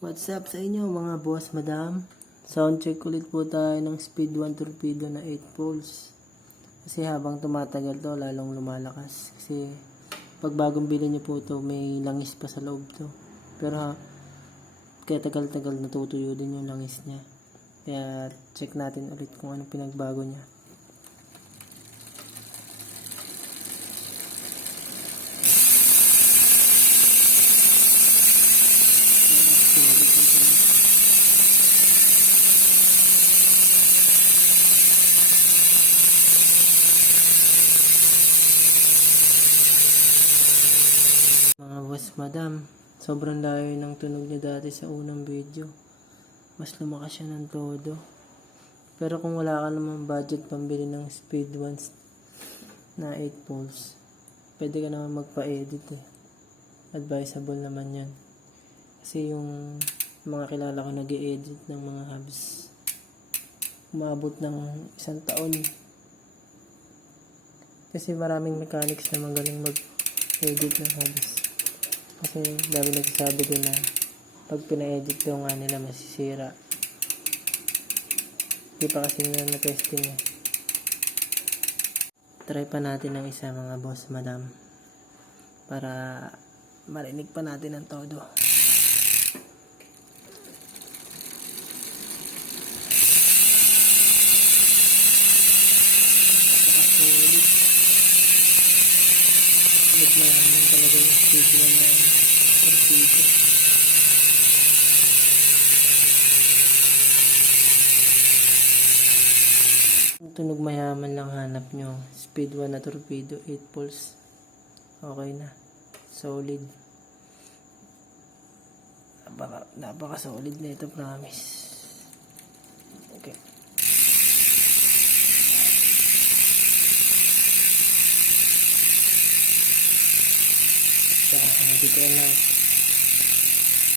What's up sa inyo mga boss, madam? Sound check ulit po tayo ng SPEEDONE TORPEDO na 8 poles. Kasi habang tumatagal to, lalong lumalakas. Kasi pag bagong bili nyo po to, may langis pa sa loob to. Pero kaya tagal-tagal natutuyo din yung langis niya. Kaya check natin ulit kung anong pinagbago niya. Mga boss, madam, sobrang layo ng tunog niya dati sa unang video. Mas lumakas siya ng todo. Pero kung wala ka namang budget pambili ng SPEEDONE na 8 poles, pwede ka naman magpa-edit eh. Advisable naman yan. Kasi yung mga kilala ko nag-i-edit ng mga hubs, umabot ng 1 taon. Kasi maraming mechanics na magaling mag-edit ng hubs. Kasi dami nagsasabi din na pag pina-edit daw nga nila masisira. Di pa kasi nila na-testing eh. Try pa natin ng isa mga boss, madam. Para marinig pa natin ang todo. Napaka-solid. Nagmayaman talaga yung SPEEDONE na torpedo. Kung tunog mayaman lang hanap nyo, SPEEDONE na torpedo 8 poles. Okay na. Solid. Napaka-solid na ito, promise. Okay. Dito lang.